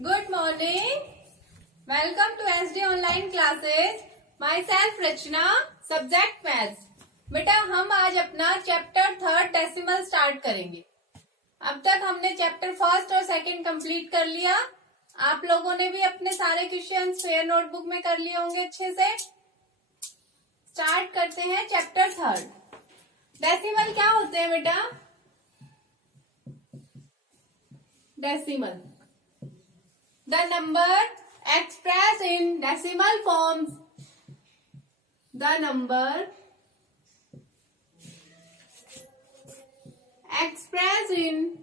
Good morning. Welcome to SD online classes. Myself Rachna, subject maths. बेटा हम आज अपना चैप्टर 3 डेसिमल स्टार्ट करेंगे। अब तक हमने चैप्टर 1 और 2 कंप्लीट कर लिया। आप लोगों ने भी अपने सारे क्वेश्चंस फेयर नोटबुक में कर लिए होंगे अच्छे से। स्टार्ट करते हैं चैप्टर 3। डेसिमल क्या होते हैं बेटा? Decimal the number expressed in decimal forms. The number expressed in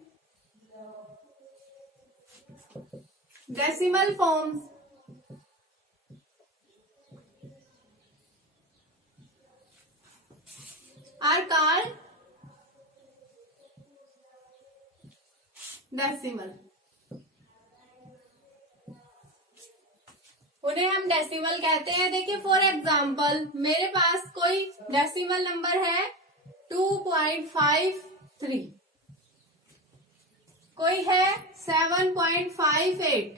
decimal forms are called decimal. उन्हें हम डेसिमल कहते हैं। देखिए फॉर एग्जाम्पल मेरे पास कोई डेसिमल नंबर है 2.53, कोई है 7.58,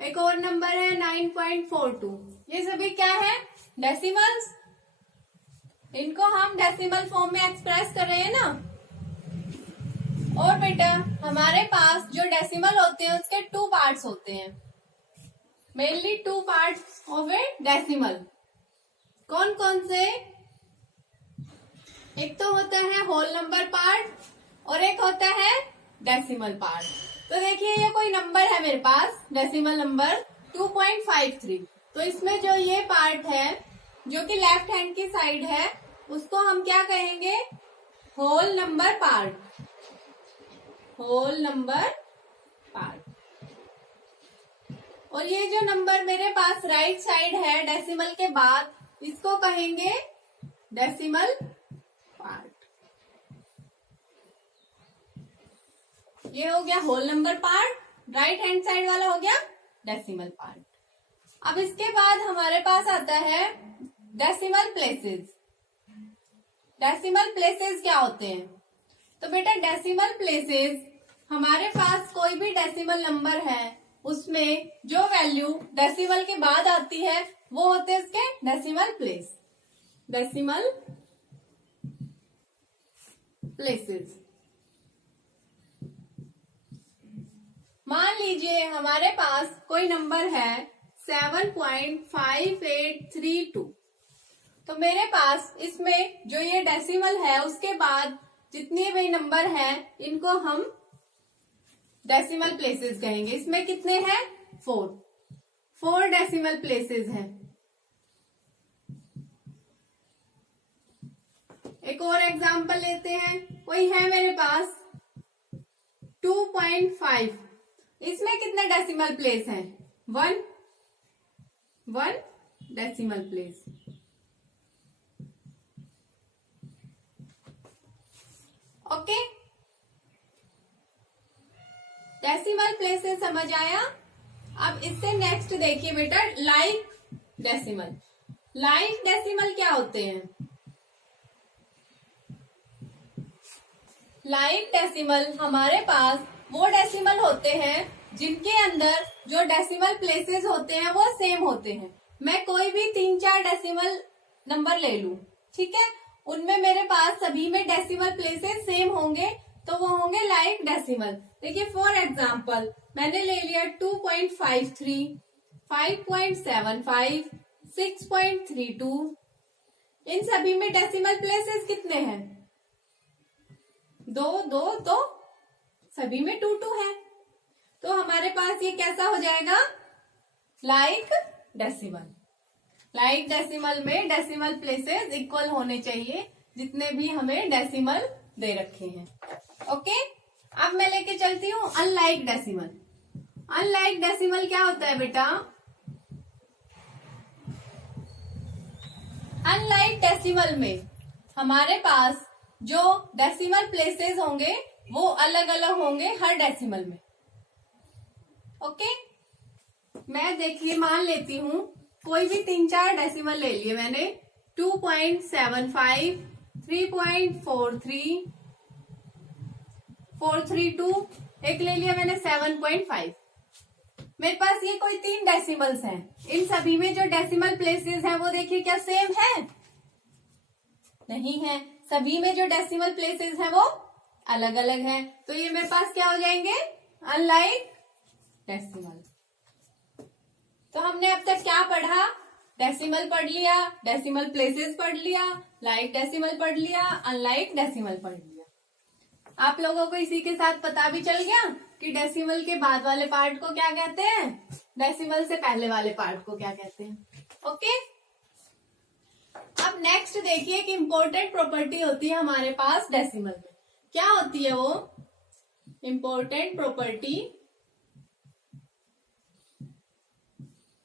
एक और नंबर है 9.42। ये सभी क्या है? डेसिमल्स। इनको हम डेसिमल फॉर्म में एक्सप्रेस कर रहे हैं ना। और बेटा हमारे पास जो डेसिमल होते हैं उसके 2 पार्ट्स होते हैं। Mainly 2 parts of A decimal. कौन कौन से? एक तो होता है होल नंबर पार्ट और एक होता है डेसिमल पार्ट। तो देखिए ये कोई नंबर है मेरे पास, डेसिमल नंबर 2.53। तो इसमें जो ये पार्ट है जो कि लेफ्ट हैंड की साइड है उसको हम क्या कहेंगे? Whole number part. Whole number part. और ये जो नंबर मेरे पास राइट साइड है डेसिमल के बाद, इसको कहेंगे डेसिमल पार्ट। ये हो गया whole number part, right hand side वाला हो गया डेसिमल पार्ट। अब इसके बाद हमारे पास आता है डेसिमल प्लेसेस। डेसिमल प्लेसेस क्या होते हैं? तो बेटा डेसिमल प्लेसेस, हमारे पास कोई भी डेसिमल नंबर है उसमें जो वैल्यू डेसिमल के बाद आती है वो होते हैं इसके डेसिमल प्लेस। Decimal places. मान लीजिए हमारे पास कोई नंबर है 7.5832। तो मेरे पास इसमें जो ये डेसिमल है उसके बाद जितने भी नंबर हैं इनको हम डेसिमल प्लेसेस कहेंगे। इसमें कितने हैं? 4 डेसिमल प्लेसेस हैं। एक और एग्जांपल लेते हैं। कोई है मेरे पास 2.5। इसमें कितने डेसिमल प्लेस हैं? 1 decimal place. Okay, decimal places समझ आया। अब इससे नेक्स्ट देखिए बेटा लाइक डेसिमल। लाइक डेसिमल क्या होते हैं? लाइक डेसिमल हमारे पास वो डेसिमल होते हैं जिनके अंदर जो डेसिमल प्लेसेस होते हैं वो सेम होते हैं। मैं कोई भी 3-4 डेसिमल नंबर ले लूं, ठीक है, उनमें मेरे पास सभी में डेसिमल प्लेसेस सेम होंगे तो वो होंगे लाइक डेसिमल। देखिए फॉर एग्जाम्पल मैंने ले लिया 2.53, 5.75, 6.32। इन सभी में डेसिमल प्लेसेस कितने हैं? 2 तो सभी में 2 है। तो हमारे पास ये कैसा हो जाएगा? Like decimal. लाइक डेसिमल में डेसिमल प्लेसेस इक्वल होने चाहिए जितने भी हमें डेसिमल दे रखे हैं। ओके, अब मैं लेके चलती हूँ अनलाइक डेसिमल। अनलाइक डेसिमल क्या होता है बेटा? अनलाइक डेसिमल में हमारे पास जो डेसिमल प्लेसेस होंगे वो अलग अलग होंगे हर डेसिमल में। ओके, मैं देखिए मान लेती हूँ कोई भी 3-4 डेसिमल ले लिए मैंने। 2.75, 3.43, 432, एक ले लिया मैंने 7.5। मेरे पास ये कोई 3 डेसिमल्स हैं, इन सभी में जो डेसिमल प्लेसेस हैं वो देखिए क्या सेम है? नहीं है, सभी में जो डेसिमल प्लेसेस हैं वो अलग अलग हैं, तो ये मेरे पास क्या हो जाएंगे? Unlike decimal. तो हमने अब तक क्या पढ़ा? डेसिमल पढ़ लिया, डेसिमल प्लेसेस पढ़ लिया, लाइक डेसिमल पढ़ लिया, अनलाइक डेसिमल पढ़ लिया। आप लोगों को इसी के साथ पता भी चल गया कि डेसिमल के बाद वाले पार्ट को क्या कहते हैं, डेसिमल से पहले वाले पार्ट को क्या कहते हैं। ओके, अब नेक्स्ट देखिए कि इंपॉर्टेंट प्रॉपर्टी होती है हमारे पास डेसिमल में। क्या होती है वो इंपॉर्टेंट प्रॉपर्टी?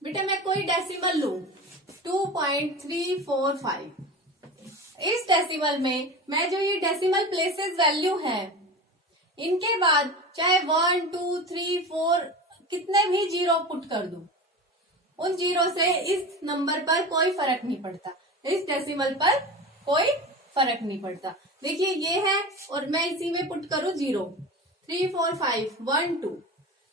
बेटा मैं कोई डेसिमल लूं 2.345, इस डेसिमल में मैं जो ये डेसिमल प्लेसेस वैल्यू है इनके बाद चाहे 1, 2, 3, 4 कितने भी जीरो पुट कर दूं, उन जीरो से इस नंबर पर कोई फर्क नहीं पड़ता, इस डेसिमल पर कोई फर्क नहीं पड़ता। देखिए ये है और मैं इसी में पुट करूं 0, 3, 4, 5, 1, 2,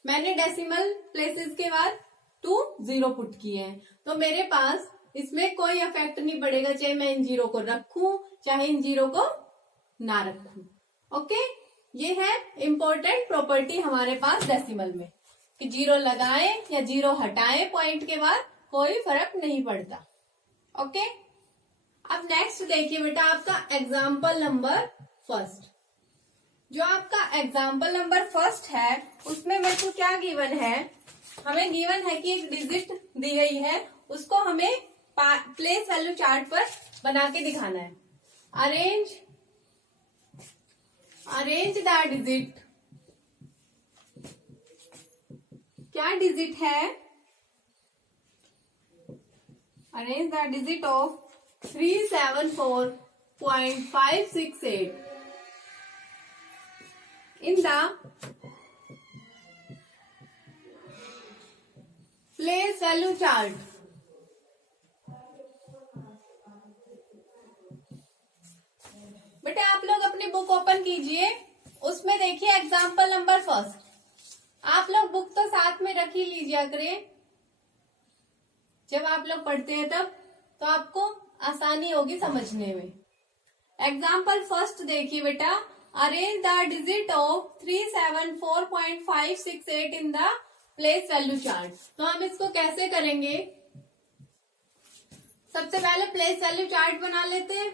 मैंने डेसिमल प्लेसेस के बाद 2 0 पुट किए हैं, तो मेरे पास इसमें कोई इफेक्ट नहीं पड़ेगा, चाहे मैं इन जीरो को रखूं चाहे इन जीरो को ना रखूं। ओके, ये है इंपॉर्टेंट प्रॉपर्टी हमारे पास डेसिमल में कि जीरो लगाएं या जीरो हटाएं पॉइंट के बाद कोई फर्क नहीं पड़ता। ओके, अब नेक्स्ट देखिए बेटा आपका एग्जाम्पल नंबर फर्स्ट। जो आपका एग्जाम्पल नंबर फर्स्ट है उसमें मेरे को क्या गिवन है? हमें गिवन है कि एक डिजिट दी गई है, उसको हमें प्लेस वैल्यू चार्ट पर बना के दिखाना है। अरेंज द डिजिट, क्या डिजिट है? Arrange the digit of 374.568 in the place value chart। बेटा आप लोग अपनी बुक ओपन कीजिए, उसमें देखिए एग्जाम्पल नंबर फर्स्ट। आप लोग बुक तो साथ में रख ही लीजिए करें, जब आप लोग पढ़ते हैं तब तो आपको आसानी होगी समझने में। एग्जाम्पल फर्स्ट देखिए बेटा, arrange the digit of 374.568 in the place value chart. तो हम इसको कैसे करेंगे? सबसे पहले प्लेस वैल्यू चार्ट बना लेते हैं।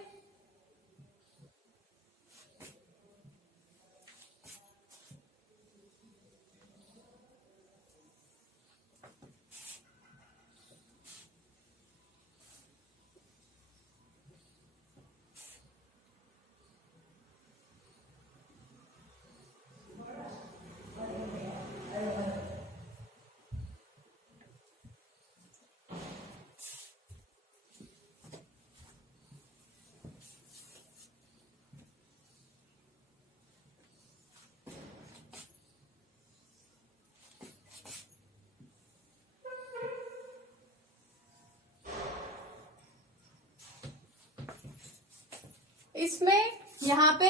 इसमें यहाँ पे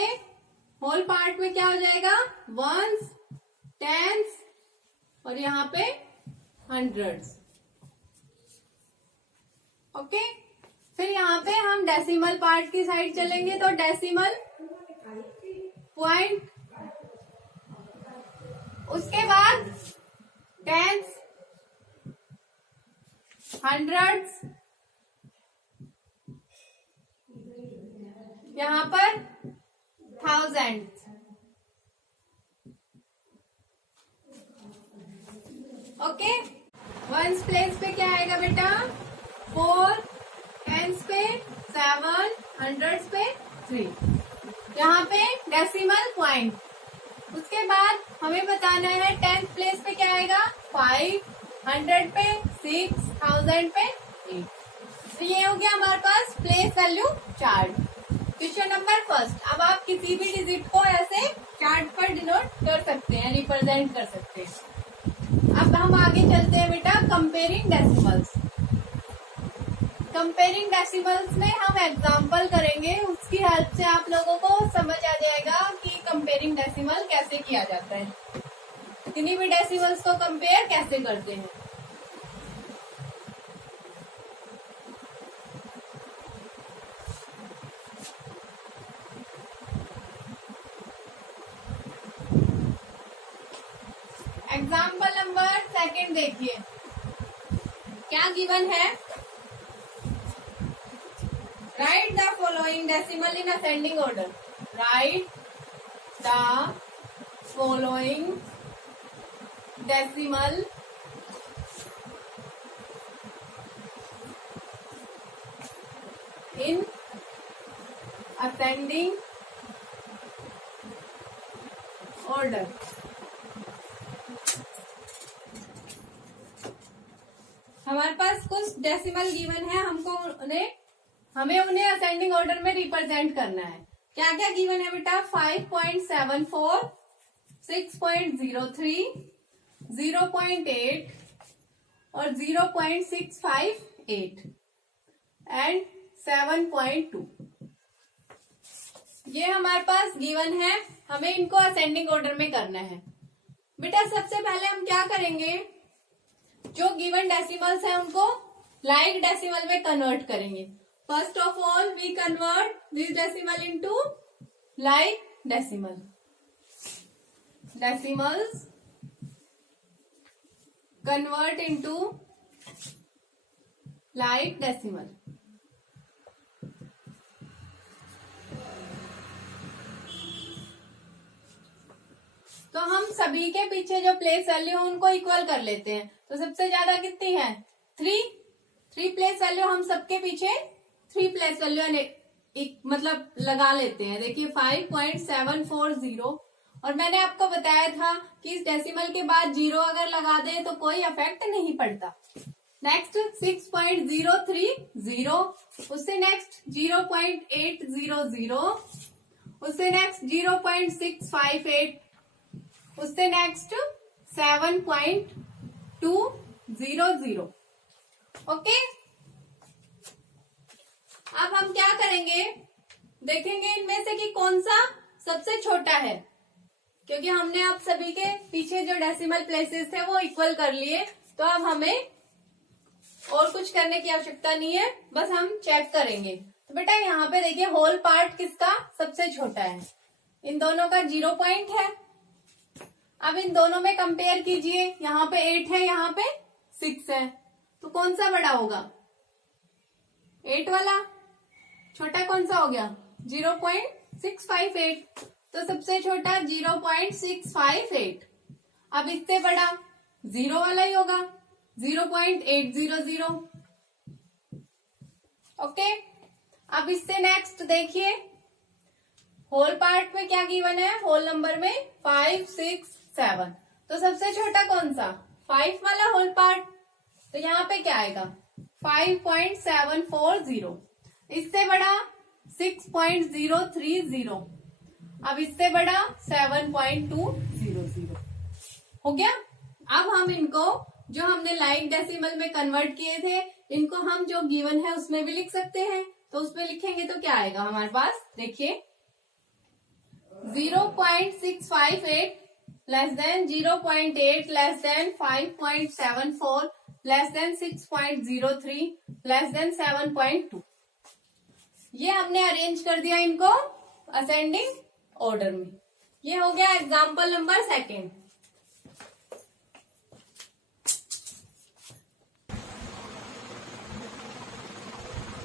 होल पार्ट में क्या हो जाएगा? वंस, टेंस और यहाँ पे हंड्रेड्स। ओके, फिर यहाँ पे हम डेसिमल पार्ट की साइड चलेंगे तो डेसिमल पॉइंट, उसके बाद टेंस, हंड्रेड्स, यहाँ पर थाउजेंड। ओके, वंस प्लेस पे क्या आएगा बेटा? 4, टेंस पे 7, हंड्रेड्स पे 3, यहाँ पे डेसिमल पॉइंट। उसके बाद हमें बताना है टेंथ प्लेस पे क्या आएगा? 5, 100 पे 6, 1000 पे 8। तो ये हो गया हमारे पास place value chart. Question number first. अब आप किसी भी डिजिट को ऐसे चार्ट पर डिनोट कर सकते हैं, रिप्रेजेंट कर सकते हैं। अब हम आगे चलते हैं बेटा कंपेयरिंग डेसिमल्स। कंपेयरिंग डेसिमल्स में हम एग्जांपल करेंगे, उसकी हेल्प से आप लोगों को समझ आ जाएगा कि कंपेयरिंग डेसिमल कैसे किया जाता है। किन्हीं भी डेसिमल्स को कंपेयर कैसे करते हैं। एग्जाम्पल नंबर सेकंड देखिए, क्या गिवन है। Right the following decimal in ascending order. Right the following decimal in ascending order. हमारे पास कुछ डेसिमल गिवन है, हमें उन्हें असेंडिंग ऑर्डर में रिप्रेजेंट करना है। क्या क्या गिवन है बेटा? 5.74, 6.03, 0.8 और 0.658 एंड 7.2। ये हमारे पास गिवन है, हमें इनको असेंडिंग ऑर्डर में करना है। बेटा सबसे पहले हम क्या करेंगे, जो गिवन डेसिमल्स है उनको लाइक डेसिमल में कन्वर्ट करेंगे। First of all we convert this decimal into like decimal. Decimals convert into like decimal. तो हम सभी के पीछे जो प्लेस वैल्यू है उनको इक्वल कर लेते हैं। तो सबसे ज्यादा कितनी है? 3 प्लेस वैल्यू, हम सबके पीछे 3 प्लेस वैल्यू मतलब लगा लेते हैं। देखिए 5.740, और मैंने आपको बताया था कि इस डेसिमल के बाद 0 अगर लगा दे तो कोई इफेक्ट नहीं पड़ता। नेक्स्ट 6.030, उससे नेक्स्ट 0.800, उससे नेक्स्ट 0.658, उससे नेक्स्ट 7.200। ओके, अब हम क्या करेंगे, देखेंगे इनमें से कि कौन सा सबसे छोटा है, क्योंकि हमने अब सभी के पीछे जो डेसिमल प्लेसेस थे वो इक्वल कर लिए। तो अब हमें और कुछ करने की आवश्यकता नहीं है, बस हम चेक करेंगे। तो बेटा यहाँ पे देखिए होल पार्ट किसका सबसे छोटा है, इन दोनों का 0 पॉइंट है। अब इन दोनों में कंपेयर कीजिए, यहाँ पे 8 है, यहाँ पे 6 है, तो कौन सा बड़ा होगा? 8 वाला। छोटा कौन सा हो गया? 0.658, तो सबसे छोटा 0.658। अब इससे बड़ा 0 वाला ही होगा, 0.800। ओके, अब इससे नेक्स्ट देखिए होल पार्ट में क्या गिवन है, होल नंबर में 5, 6, 7। तो सबसे छोटा कौन सा? 5 वाला होल पार्ट। तो यहाँ पे क्या आएगा? 5.740। इससे बड़ा 6.030। अब इससे बड़ा 7.200 हो गया। अब हम इनको जो हमने लाइक डेसिमल में कन्वर्ट किए थे, इनको हम जो गिवन है उसमें भी लिख सकते हैं। तो उसमें लिखेंगे तो क्या आएगा हमारे पास? देखिए 0.658 less than 0.8 less than 5.74 less than 6.03 less than 7.2। ये हमने अरेंज कर दिया इनको असेंडिंग ऑर्डर में। ये हो गया एग्जाम्पल नंबर सेकेंड।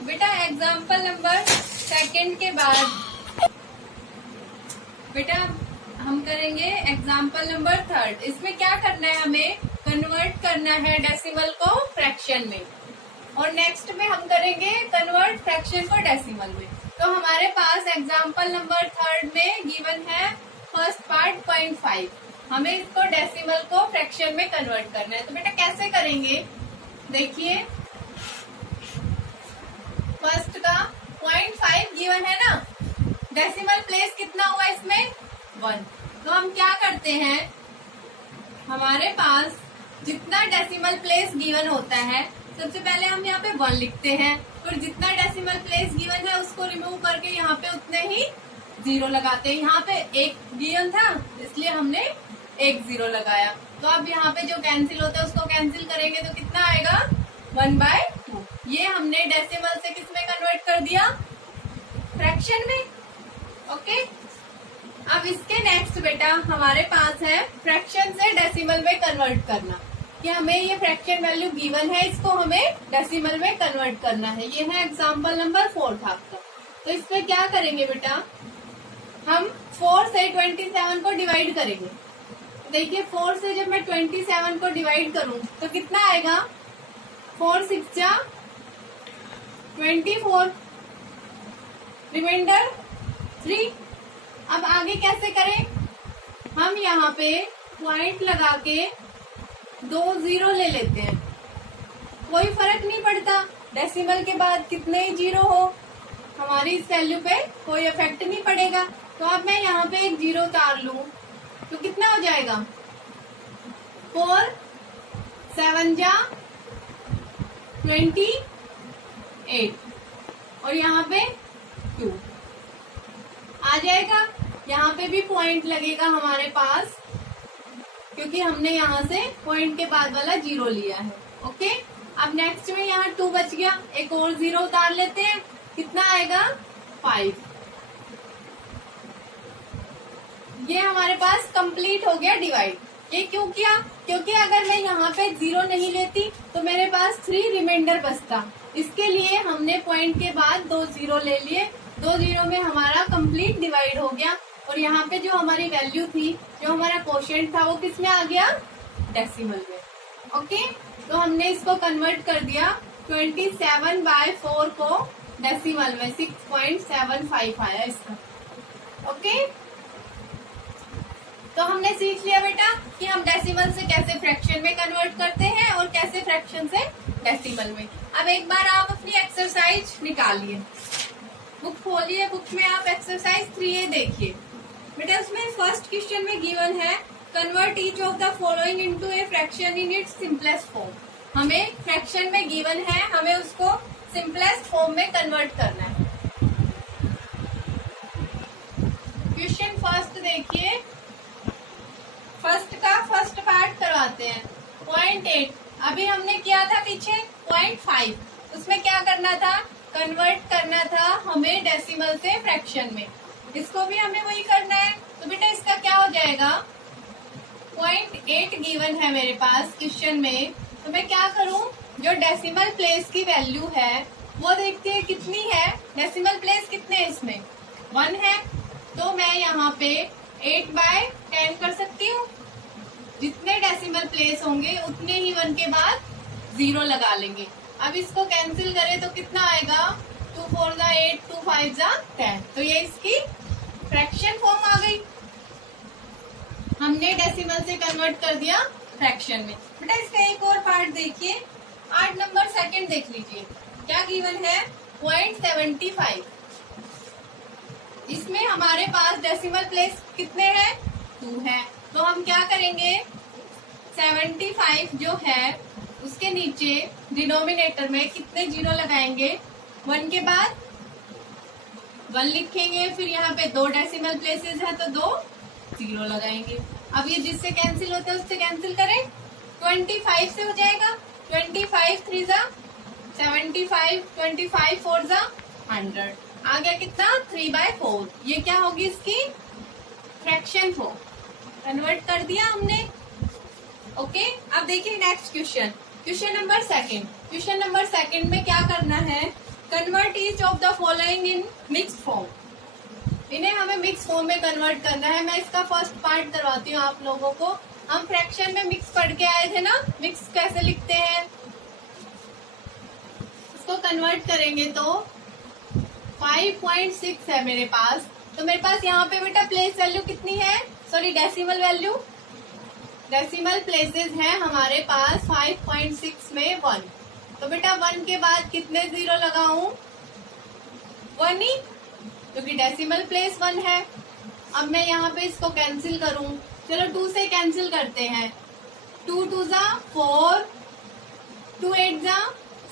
बेटा एग्जाम्पल नंबर सेकेंड के बाद बेटा हम करेंगे एग्जाम्पल नंबर थर्ड। इसमें क्या करना है, हमें कन्वर्ट करना है डेसिमल को फ्रैक्शन में, और नेक्स्ट में हम करेंगे कन्वर्ट फ्रैक्शन को डेसिमल में। तो हमारे पास एग्जाम्पल नंबर थर्ड में गिवन है फर्स्ट पार्ट 0.5, हमें इसको डेसिमल को फ्रैक्शन में कन्वर्ट करना है। तो बेटा कैसे करेंगे, देखिए फर्स्ट का 0.5 गिवन है ना, डेसिमल प्लेस कितना हुआ इसमें? 1। तो हम क्या करते हैं, हमारे पास जितना डेसिमल प्लेस गिवन होता है सबसे पहले हम यहाँ पे 1 लिखते हैं, फिर जितना डेसिमल प्लेस गिवन है उसको रिमूव करके यहाँ पे उतने ही 0 लगाते हैं। यहाँ पे 1 गिवन था इसलिए हमने एक जीरो लगाया, तो अब यहाँ पे जो कैंसिल होता है उसको कैंसिल करेंगे तो कितना आएगा 1/2। ये हमने डेसिमल से किस में कन्वर्ट कर दिया, फ्रैक्शन में। ओके, अब इसके नेक्स्ट बेटा हमारे पास है फ्रैक्शन से डेसिमल में कन्वर्ट करना, कि हमें ये फ्रैक्शन वैल्यू गिवन है, इसको हमें डेसिमल में कन्वर्ट करना है। ये है एग्जांपल नंबर 4 था आपका। तो इसमें क्या करेंगे बेटा, हम 4 से 27 को डिवाइड करेंगे। देखिए 4 से जब मैं 27 को डिवाइड करूं तो कितना आएगा, 4 6 जा 24, रिमाइंडर 3। अब आगे कैसे करें, हम यहाँ पे पॉइंट लगा के 2 जीरो ले लेते हैं, कोई फर्क नहीं पड़ता डेसिमल के बाद कितने ही जीरो हो, हमारी इस वैल्यू पे कोई इफेक्ट नहीं पड़ेगा। तो अब मैं यहाँ पे एक जीरो उतार लूं तो कितना हो जाएगा, 4 7 जा 28 और यहाँ पे 2 आ जाएगा। यहाँ पे भी पॉइंट लगेगा हमारे पास, क्योंकि हमने यहाँ से पॉइंट के बाद वाला जीरो लिया है। ओके, अब नेक्स्ट में यहाँ 2 बच गया, एक और जीरो उतार लेते हैं, कितना आएगा 5। ये हमारे पास कंप्लीट हो गया डिवाइड। ये क्यों किया, क्योंकि अगर मैं यहाँ पे जीरो नहीं लेती तो मेरे पास 3 रिमाइंडर बचता, इसके लिए हमने पॉइंट के बाद 2 जीरो ले लिए, 2 जीरो में हमारा कंप्लीट डिवाइड हो गया। और यहाँ पे जो हमारी वैल्यू थी, जो हमारा क्वोशिएंट था, वो किस में आ गया, डेसिमल में। ओके, तो हमने इसको कन्वर्ट कर दिया, 27/4 को डेसिमल में 6.75 आया इसका। ओके, तो हमने सीख लिया बेटा कि हम डेसिमल से कैसे फ्रैक्शन में कन्वर्ट करते हैं और कैसे फ्रैक्शन से डेसिमल में। अब एक बार आप अपनी एक्सरसाइज निकालिए, बुक खोलिए, बुक में आप एक्सरसाइज 3A देखिए बेटा। उसमें फर्स्ट क्वेश्चन में गिवन है convert each of the following into a fraction in its simplest form. हमें फ्रैक्शन में गिवन है, हमें उसको सिंपलेस्ट फॉर्म में कन्वर्ट करना है। क्वेश्चन फर्स्ट देखिए, फर्स्ट का फर्स्ट पार्ट करवाते हैं। 0.8 अभी हमने किया था पीछे 0.5, उसमें क्या करना था, कन्वर्ट करना था हमें डेसिमल से फ्रैक्शन में। इसको भी हमें वही करना है। तो बेटा इसका क्या हो जाएगा, 0.8 गिवन है मेरे पास क्वेश्चन में, तो मैं क्या करूं, जो डेसिमल प्लेस की वैल्यू है वो देखते हैं कितनी है। डेसिमल प्लेस कितने हैं इसमें, 1 है, तो मैं यहाँ पे 8/10 कर सकती हूँ। जितने डेसिमल प्लेस होंगे उतने ही 1 के बाद जीरो लगा लेंगे। अब इसको कैंसिल करें तो कितना आएगा, 2 4 जा 8, 2 5 जा 10। तो ये इसकी फ्रैक्शन फॉर्म आ गई, हमने डेसिमल से कन्वर्ट कर दिया फ्रैक्शन में। बेटा इसका एक और पार्ट देखिए, 8 नंबर सेकंड देख लीजिए, क्या गिवन है 0.75। इसमें हमारे पास डेसिमल प्लेस कितने हैं, 2 है, तो हम क्या करेंगे, 75 जो है उसके नीचे डिनोमिनेटर में कितने जीरो लगाएंगे, 1 के बाद 1 लिखेंगे, फिर यहाँ पे 2 डेसिमल प्लेसेस है तो 2 जीरो लगाएंगे। अब ये जिससे कैंसिल होता है उससे कैंसिल करें, 25 से हो जाएगा, 25 3 जा 75, 25 4 जा 100, आ गया कितना 3/4। ये क्या होगी, इसकी फ्रैक्शन फॉर्म, कन्वर्ट कर दिया हमने। ओके, अब देखिए next question, question number second. Question number second में क्या करना है, convert each of the following in mixed form. इन्हें हमें मिक्स फॉर्म में कन्वर्ट करना है। मैं इसका फर्स्ट पार्ट करवाती हूँ आप लोगों को। हम फ्रैक्शन में मिक्स पढ़ के आए थे ना, मिक्स कैसे लिखते हैं, इसको कन्वर्ट करेंगे तो 5.6 है मेरे पास। तो मेरे पास यहाँ पे बेटा प्लेस वैल्यू कितनी है, sorry decimal value, decimal places हैं हमारे पास 5.6 में 1। तो बेटा 1 के बाद कितने जीरो लगाऊं, 1 ही, क्योंकि डेसिमल प्लेस 1 है। अब मैं यहाँ पे इसको कैंसिल करूं, चलो 2 से कैंसिल करते हैं, 2 2 जा 4, 2 8 जा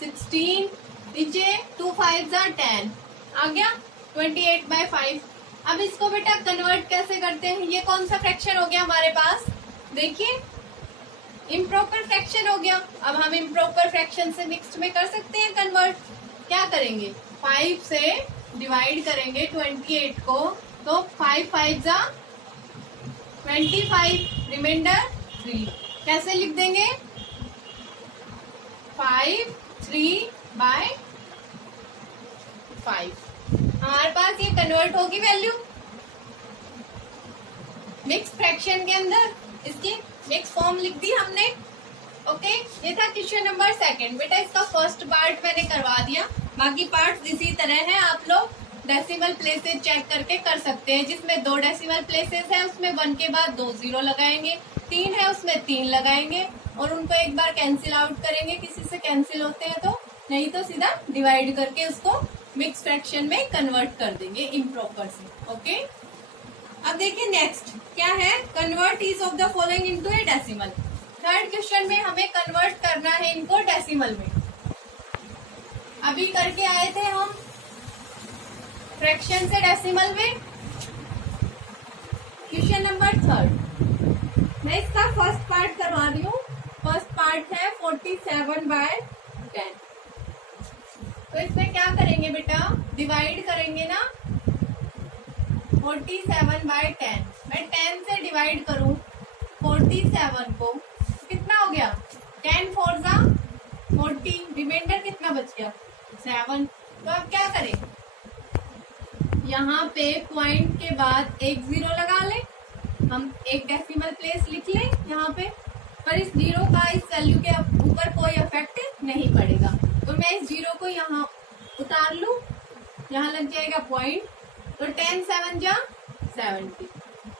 16, नीचे 2 5 जा 10, आ गया 28/5। अब इसको बेटा कन्वर्ट कैसे करते हैं, ये कौन सा फ्रैक्शन हो गया हमारे पास, देखिए इम्प्रॉपर फ्रैक्शन हो गया। अब हम इम्प्रॉपर फ्रैक्शन से मिक्स्ड में कर सकते हैं कन्वर्ट। क्या करेंगे, 5 से डिवाइड करेंगे 28 को, तो 5 5 जा 25, रिमाइंडर 3। कैसे लिख देंगे, 5 3/5। हमारे पास ये कन्वर्ट होगी वैल्यू मिक्स फ्रैक्शन के अंदर, इसकी मिक्स फॉर्म लिख दी हमने। ओके, ये था क्वेश्चन नंबर 2। बेटा इसका फर्स्ट पार्ट मैंने करवा दिया, बाकी पार्ट्स इसी तरह है। आप लोग डेसिमल प्लेसेस चेक करके कर सकते हैं। जिसमें 2 डेसिमल प्लेसेस है उसमें 1 के बाद 2 0 लगाएंगे, 3 है उसमें 3 लगाएंगे और उनको एक बार कैंसिल आउट करेंगे, किसी से कैंसिल होते हैं तो, नहीं तो सीधा डिवाइड करके उसको मिक्स फ्रैक्शन में कन्वर्ट कर देंगे इम्प्रॉपर से। ओके, अब देखिए नेक्स्ट क्या है, convert each of the following into A decimal. Third question में हमें कन्वर्ट करना है इनको डेसिमल में। अभी करके आए थे हम फ्रैक्शन से डेसिमल में। क्वेश्चन नंबर 3 मैं इसका फर्स्ट पार्ट करवा रही हूँ। फर्स्ट पार्ट है 47/10। तो इसमें क्या करेंगे बेटा, डिवाइड करेंगे ना 47/10। मैं 10 से डिवाइड करूं 47 को, कितना हो गया, 10 4 जा 40, रिमाइंडर कितना बच गया 7। तो अब क्या करें, यहाँ पे पॉइंट के बाद एक 0 लगा ले, हम एक डेसिमल प्लेस लिख लें यहाँ पे, पर इस 0 का इस वैल्यू के ऊपर कोई इफेक्ट नहीं पड़ेगा। तो मैं इस 0 को यहाँ उतार लूं, यहाँ लग जाएगा पॉइंट, तो 10 7 जा 70।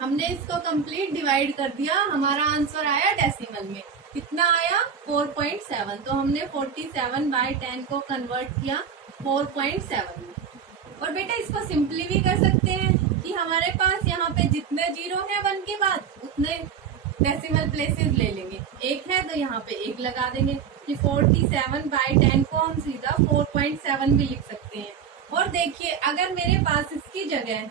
हमने इसको कंप्लीट डिवाइड कर दिया, हमारा आंसर आया डेसिमल में, कितना आया 4.7। तो हमने 47/10 को कन्वर्ट किया 4.7 में। और बेटा इसको सिंपली भी कर सकते हैं कि हमारे पास यहाँ पे जितने 0 है 1 के बाद उतने डेसिमल प्लेसेस ले लेंगे। 1 है तो यहाँ पे 1 लगा देंगे कि 47/10 को हम सीधा 4.7 भी लिख सकते हैं। और देखिए अगर मेरे पास इसकी जगह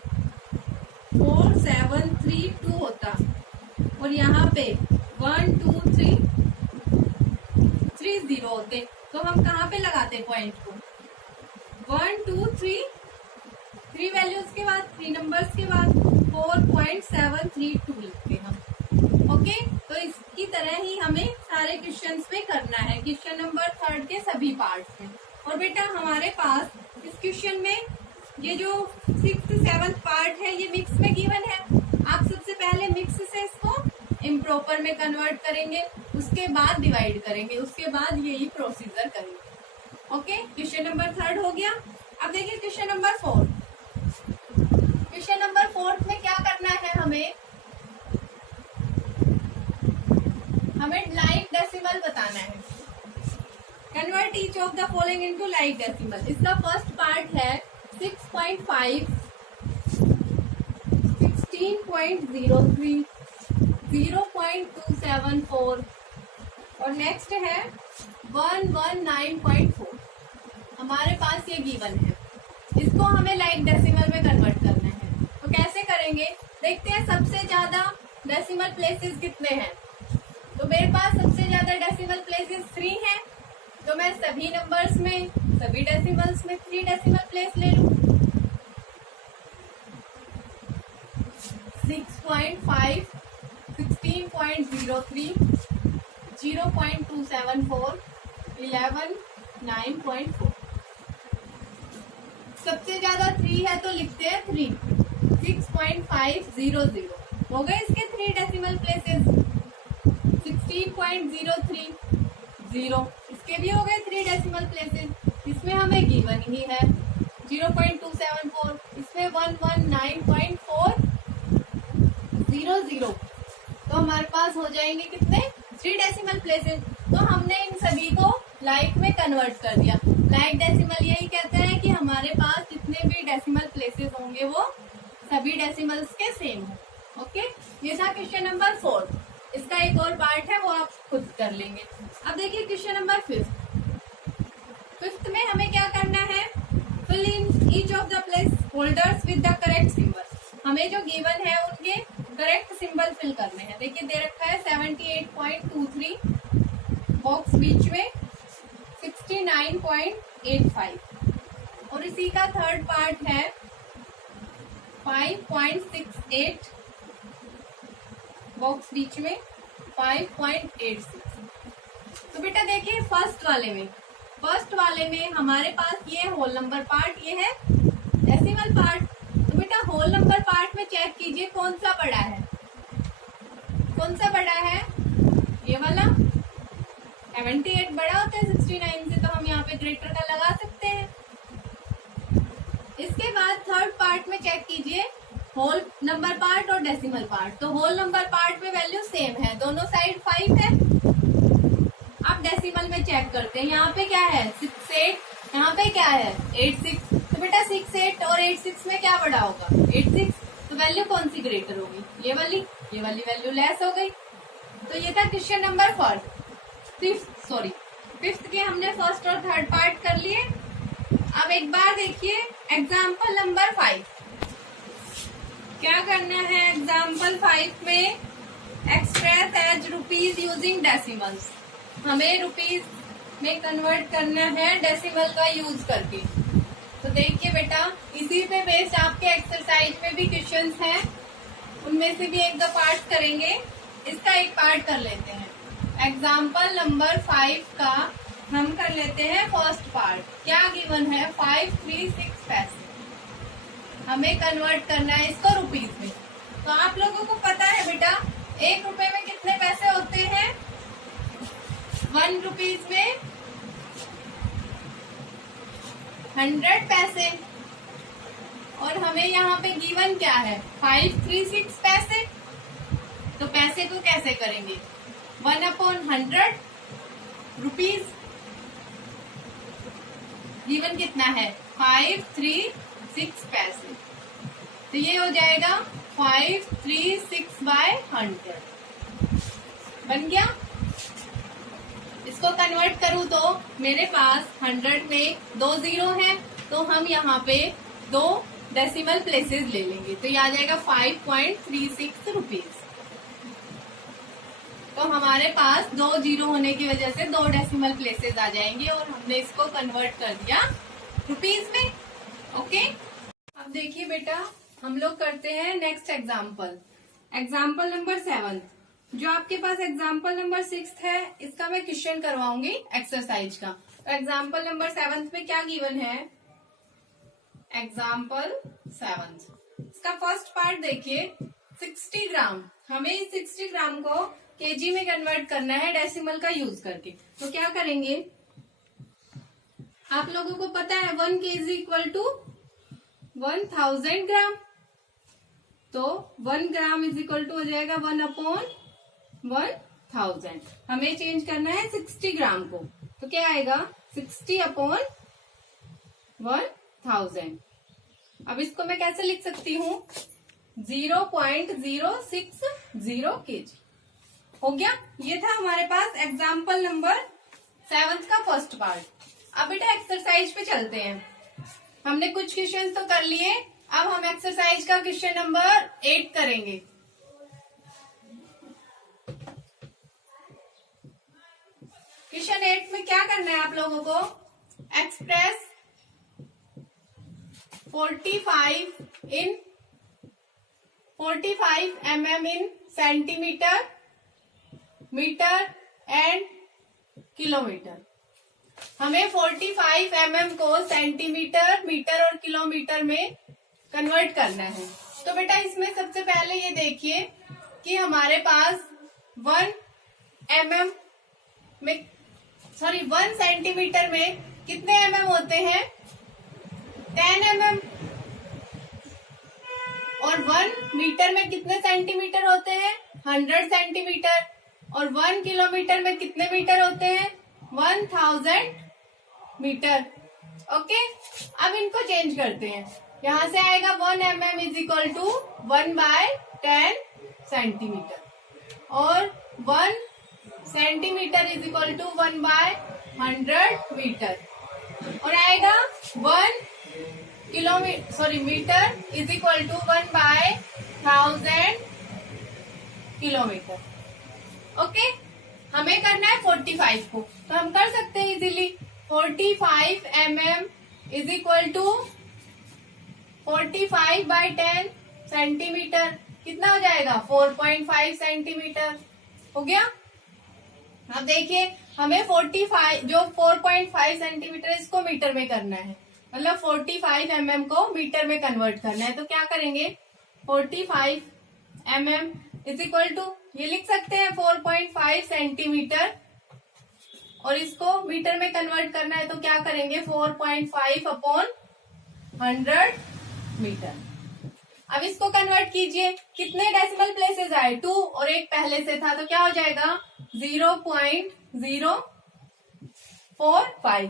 4732 होता और यहाँ पे 1 2 3 3 0 होते, तो हम कहाँ पे लगाते पॉइंट को, 1 2 3 वैल्यूज के बाद 3 नंबर्स के बाद 4.732 लिखते हम। ओके, तो इसकी तरह ही हमें सारे क्वेश्चंस में करना है, क्वेश्चन नंबर 3 के सभी पार्ट्स में। और बेटा हमारे पास इस क्वेश्चन में ये जो 6th 7th पार्ट है ये मिक्स में गिवन है। आप सबसे पहले मिक्स से इसको इम्प्रॉपर में कन्वर्ट करेंगे, उसके बाद डिवाइड करेंगे, उसके बाद यही प्रोसीजर करेंगे। ओके, क्वेश्चन नंबर 3 हो गया। अब देखिए क्वेश्चन नंबर 4। क्वेश्चन नंबर 4 में क्या करना है, हमें लाइक डेसिमल बताना है। Convert each of the following into like decimal. इसका फर्स्ट पार्ट है 6.5, 16.03, 0.274 और नेक्स्ट है 119.4। हमारे पास ये गिवन है, इसको हमें लाइक डेसिमल में कन्वर्ट करना है। तो कैसे करेंगे, देखते हैं सबसे ज्यादा डेसिमल प्लेसेस कितने हैं। तो मेरे पास सबसे ज्यादा डेसिमल प्लेसेस 3 हैं, तो मैं सभी नंबर्स में, सभी डेसिमल्स में 3 डेसिमल प्लेस ले लूं। 6.5, 16.03, 0.274, 11, 9.4। सबसे ज्यादा 3 है तो लिखते हैं 3, 6.500 हो गए इसके 3 डेसिमल प्लेसेस। 16.03, 0 इसके भी हो गए 3 डेसिमल प्लेसेस, इसमें हमें गिवन ही है। 0.274, इसमें 119.400, तो हमारे पास हो जाएंगे कितने 3 डेसिमल प्लेसेस। तो हमने इन सभी को लाइक में कन्वर्ट कर दिया। लाइक डेसिमल यही कहते हैं कि हमारे पास जितने भी डेसिमल प्लेसेस होंगे वो सभी डेसिमल्स के सेम हो। ओके, ये था क्वेश्चन नंबर 4। इसका एक और पार्ट है वो आप खुद कर लेंगे। अब देखिए क्वेश्चन नंबर 5 में हमें क्या करना है, fill in each of the place holders with the correct symbol. हमें जो गिवन है उनके करेक्ट सिंबल फिल करने हैं। देखिए दे रखा है 78.23, बॉक्स बीच में 69.85, और इसी का थर्ड पार्ट है 5.68, बॉक्स बीच में 5.86। तो बेटा देखिए फर्स्ट वाले में हमारे पास ये होल नंबर पार्ट, ये है डेसिमल पार्ट। तो बेटा होल नंबर पार्ट में चेक कीजिए कौन सा बड़ा है, ये वाला 78 बड़ा होता है 69 से, तो हम यहाँ पे ग्रेटर का लगा सकते हैं। इसके बाद थर्ड पार्ट में चेक कीजिए होल नंबर पार्ट और डेसिमल पार्ट। तो होल नंबर पार्ट में वैल्यू सेम है, दोनों साइड 5 है। अब डेसिमल में चेक करते हैं, यहाँ पे क्या है 68, यहाँ पे क्या है 86। तो बेटा 68 और 86 में क्या बड़ा होगा 86, तो वैल्यू कौन सी ग्रेटर होगी, ये वाली वैल्यू लेस हो गई। तो ये था क्वेश्चन नंबर फिफ्थ के हमने फर्स्ट और थर्ड पार्ट कर लिए। अब एक बार देखिए एग्जाम्पल नंबर 5 क्या करना है। एग्जाम्पल 5 में express as rupees using decimals, हमें रुपीज में कन्वर्ट करना है डेसिमल का यूज करके। तो देखिए बेटा इसी पे बेस्ड आपके एक्सरसाइज में भी क्वेश्चंस हैं, उनमें से भी एक दो पार्ट करेंगे। इसका एक पार्ट कर लेते हैं। एग्जाम्पल नंबर 5 का हम कर लेते हैं फर्स्ट पार्ट। क्या गिवन है 536 पैसे, हमें कन्वर्ट करना है इसको रुपीज में। तो आप लोगों को पता है बेटा 1 रुपए में कितने पैसे होते हैं, 1 रुपीज में 100 पैसे, और हमें यहाँ पे गिवन क्या है 536 पैसे। तो पैसे को कैसे करेंगे 1/100 रुपीज, गिवन कितना है 536 पैसे। तो ये हो जाएगा 536/100 बन गया। इसको कन्वर्ट करूं तो मेरे पास 100 में 2 जीरो हैं, तो हम यहाँ पे 2 डेसिमल प्लेसेस ले लेंगे, तो ये आ जाएगा 5.36 रुपीज। तो हमारे पास 2 जीरो होने की वजह से 2 डेसिमल प्लेसेस आ जाएंगे, और हमने इसको कन्वर्ट कर दिया रुपीज में। ओके, अब देखिए बेटा हम लोग करते हैं नेक्स्ट एग्जाम्पल नंबर 7। जो आपके पास एग्जाम्पल नंबर 6 है इसका मैं क्वेश्चन करवाऊंगी एक्सरसाइज का। तो एग्जाम्पल नंबर 7 में क्या गिवन है, एग्जाम्पल 7 इसका फर्स्ट पार्ट देखिए 60 ग्राम, हमें इस 60 ग्राम को केजी में कन्वर्ट करना है डेसिमल का यूज करके। तो क्या करेंगे, आप लोगों को पता है 1 kg इक्वल टू 1000 ग्राम। तो 1 ग्राम इज इक्वल टू हो जाएगा 1/1000। हमें चेंज करना है 60 ग्राम को, तो क्या आएगा 60/1000। अब इसको मैं कैसे लिख सकती हूँ 0.060 kg हो गया। ये था हमारे पास एग्जाम्पल नंबर 7 का फर्स्ट पार्ट। अब बेटा एक्सरसाइज पे चलते हैं। हमने कुछ क्वेश्चन तो कर लिए, अब हम एक्सरसाइज का क्वेश्चन नंबर 8 करेंगे। क्वेश्चन 8 में क्या करना है आप लोगों को, express 45 mm in centimetre, metre and kilometre. हमें 45 mm को सेंटीमीटर, मीटर और किलोमीटर में कन्वर्ट करना है। तो बेटा इसमें सबसे पहले ये देखिए कि हमारे पास 1 सेंटीमीटर में कितने mm होते हैं 10 mm, और 1 मीटर में कितने सेंटीमीटर होते हैं 100 सेंटीमीटर, और 1 किलोमीटर में कितने मीटर होते हैं 1000 मीटर। ओके, अब इनको चेंज करते हैं। यहाँ से आएगा 1 mm is equal to 1/10 centimetre, और 1 centimetre is equal to 1/100 metre, और आएगा 1 metre is equal to 1/1000 kilometre. Okay, हमें करना है 45 को, तो हम कर सकते हैं easily. 45 mm is equal to 45/10 centimetre. कितना हो जाएगा? 4.5 सेंटीमीटर हो गया। अब देखिए, हमें 45 जो 4.5 सेंटीमीटर इसको मीटर में करना है, मतलब 45 mm को मीटर में कन्वर्ट करना है। तो क्या करेंगे? 45 mm इज इक्वल टू, ये लिख सकते हैं 4.5 सेंटीमीटर, और इसको मीटर में कन्वर्ट करना है तो क्या करेंगे? 4.5/100 मीटर। अब इसको कन्वर्ट कीजिए, कितने डेसिमल प्लेसेस आए? 2, और एक पहले से था, तो क्या हो जाएगा? 0.045।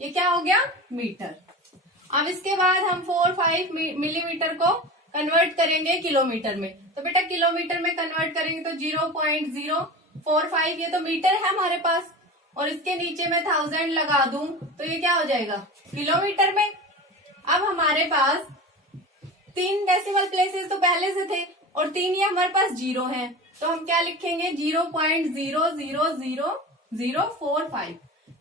ये क्या हो गया? मीटर। अब इसके बाद हम 45 मिलीमीटर को कन्वर्ट करेंगे किलोमीटर में। तो बेटा किलोमीटर में कन्वर्ट करेंगे तो 0.045, ये तो मीटर है हमारे पास, और इसके नीचे मैं 1000 लगा दूं तो ये क्या हो जाएगा? किलोमीटर में। अब हमारे पास 3 डेसिमल प्लेसेस तो पहले से थे, और 3 ये हमारे पास 0 है, तो हम क्या लिखेंगे? 0.00045,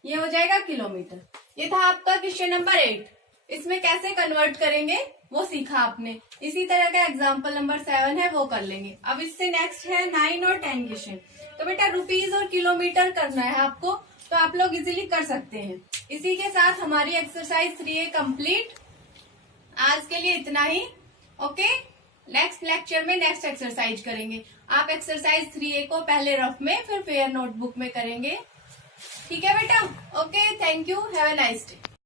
ये हो जाएगा किलोमीटर। ये था आपका क्वेश्चन नंबर 8। इसमें कैसे कन्वर्ट करेंगे वो सीखा आपने। इसी तरह का एग्जाम्पल नंबर 7 है, वो कर लेंगे। अब इससे नेक्स्ट है 9 और 10 क्वेश्चन। तो बेटा रुपीज और किलोमीटर करना है आपको, तो आप लोग इजीली कर सकते हैं। इसी के साथ हमारी एक्सरसाइज 3A कंप्लीट। आज के लिए इतना ही। ओके, नेक्स्ट लेक्चर में नेक्स्ट एक्सरसाइज करेंगे। आप एक्सरसाइज 3A को पहले रफ में, फिर फेयर नोटबुक में करेंगे। ठीक है बेटा? Okay, thank you, have a nice day.